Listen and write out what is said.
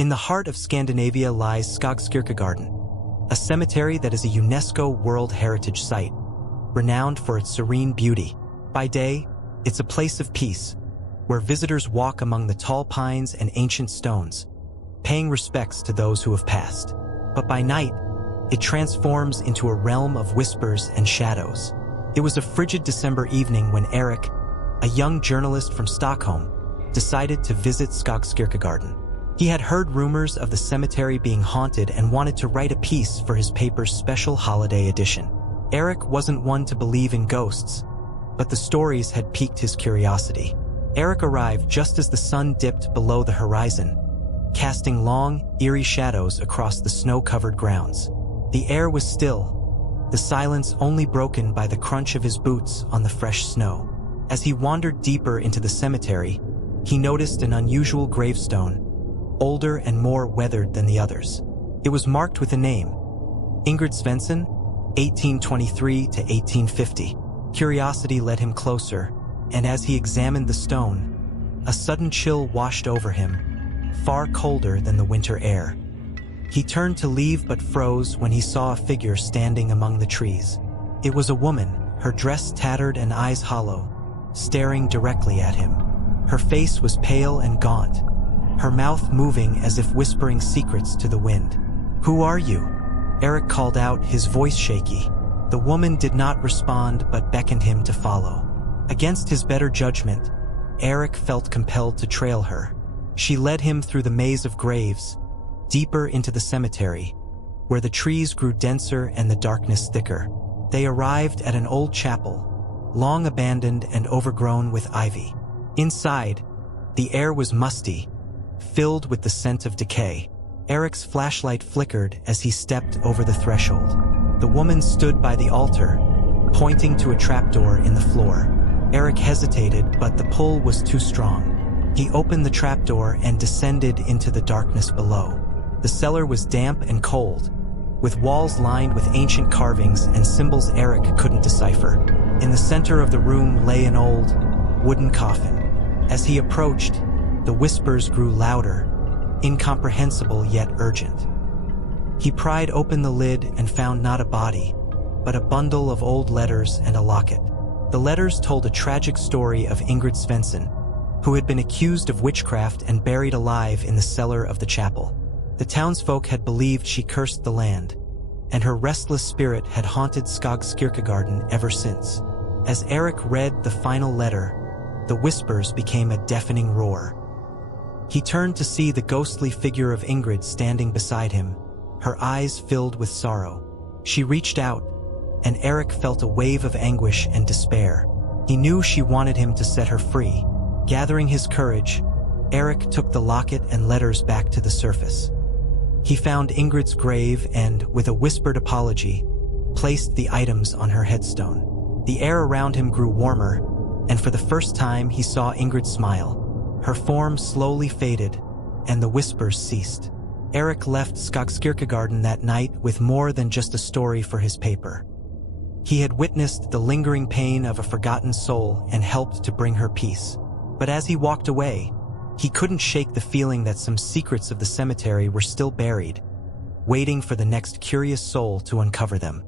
In the heart of Scandinavia lies Skogskyrkogården, a cemetery that is a UNESCO World Heritage Site, renowned for its serene beauty. By day, it's a place of peace, where visitors walk among the tall pines and ancient stones, paying respects to those who have passed. But by night, it transforms into a realm of whispers and shadows. It was a frigid December evening when Erik, a young journalist from Stockholm, decided to visit Skogskyrkogården. He had heard rumors of the cemetery being haunted and wanted to write a piece for his paper's special holiday edition. Erik wasn't one to believe in ghosts, but the stories had piqued his curiosity. Erik arrived just as the sun dipped below the horizon, casting long, eerie shadows across the snow-covered grounds. The air was still, the silence only broken by the crunch of his boots on the fresh snow. As he wandered deeper into the cemetery, he noticed an unusual gravestone, older and more weathered than the others. It was marked with a name, Ingrid Svensson, 1823 to 1850. Curiosity led him closer, and as he examined the stone, a sudden chill washed over him, far colder than the winter air. He turned to leave but froze when he saw a figure standing among the trees. It was a woman, her dress tattered and eyes hollow, staring directly at him. Her face was pale and gaunt, her mouth moving as if whispering secrets to the wind. "Who are you?" Erik called out, his voice shaky. The woman did not respond but beckoned him to follow. Against his better judgment, Erik felt compelled to trail her. She led him through the maze of graves, deeper into the cemetery, where the trees grew denser and the darkness thicker. They arrived at an old chapel, long abandoned and overgrown with ivy. Inside, the air was musty, filled with the scent of decay. Erik's flashlight flickered as he stepped over the threshold. The woman stood by the altar, pointing to a trapdoor in the floor. Erik hesitated, but the pull was too strong. He opened the trapdoor and descended into the darkness below. The cellar was damp and cold, with walls lined with ancient carvings and symbols Erik couldn't decipher. In the center of the room lay an old, wooden coffin. As he approached, the whispers grew louder, incomprehensible yet urgent. He pried open the lid and found not a body, but a bundle of old letters and a locket. The letters told a tragic story of Ingrid Svensson, who had been accused of witchcraft and buried alive in the cellar of the chapel. The townsfolk had believed she cursed the land, and her restless spirit had haunted Skogskyrkogården ever since. As Erik read the final letter, the whispers became a deafening roar. He turned to see the ghostly figure of Ingrid standing beside him, her eyes filled with sorrow. She reached out, and Erik felt a wave of anguish and despair. He knew she wanted him to set her free. Gathering his courage, Erik took the locket and letters back to the surface. He found Ingrid's grave and, with a whispered apology, placed the items on her headstone. The air around him grew warmer, and for the first time he saw Ingrid smile. Her form slowly faded, and the whispers ceased. Erik left Skogskyrkogården that night with more than just a story for his paper. He had witnessed the lingering pain of a forgotten soul and helped to bring her peace. But as he walked away, he couldn't shake the feeling that some secrets of the cemetery were still buried, waiting for the next curious soul to uncover them.